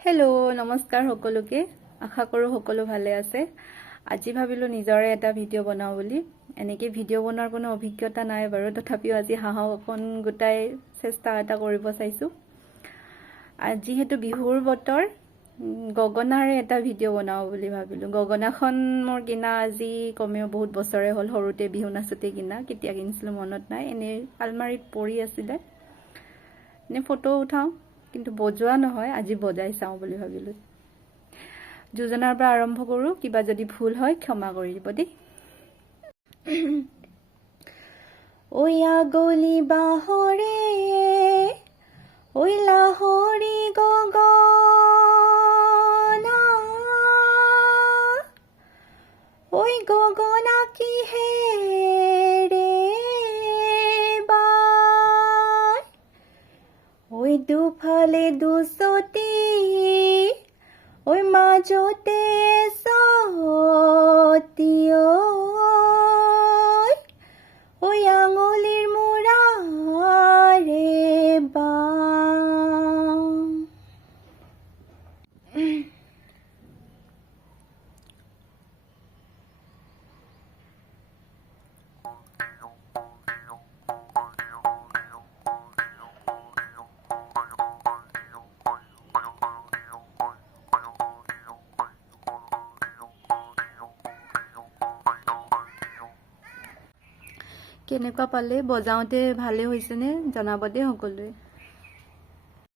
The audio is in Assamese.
হেল্ল' নমস্কাৰ সকলোকে আশা কৰোঁ সকলো ভালে আছে আজি ভাবিলোঁ নিজৰে এটা ভিডিঅ' বনাওঁ বুলি এনেকৈ ভিডিঅ' বনোৱাৰ কোনো অভিজ্ঞতা নাই বাৰু তথাপিও আজি সাহস অকণ গোটাই চেষ্টা এটা কৰিব চাইছোঁ যিহেতু বিহুৰ বতৰ গগনাৰে এটা ভিডিঅ' বনাওঁ বুলি ভাবিলোঁ গগনাখন মোৰ কিনা আজি কমেও বহুত বছৰে হ'ল সৰুতে বিহু নাচোতে কিনা কেতিয়া কিনিছিলোঁ মনত নাই এনেই আলমাৰীত পৰি আছিলে এনে ফটো উঠাওঁ কিন্তু বজোৱা নহয় আজি বজাই চাওঁ বুলি ভাবিলোঁ যোজনাৰ পৰা আৰম্ভ কৰোঁ কিবা যদি ভুল হয় ক্ষমা কৰি দিব দেই ওয়া গলি বাহৰে ওই লাহৰি গগনা ওই গগনা কি হে ৰে বাই ওই দুফালে দুচতি ওই মাজতে সতি ওই আঙুলিৰ মুৰাৰে বাম কেনেকুৱা পালে বজাওঁতে ভালে হৈছেনে জনাব দেই সকলোৱে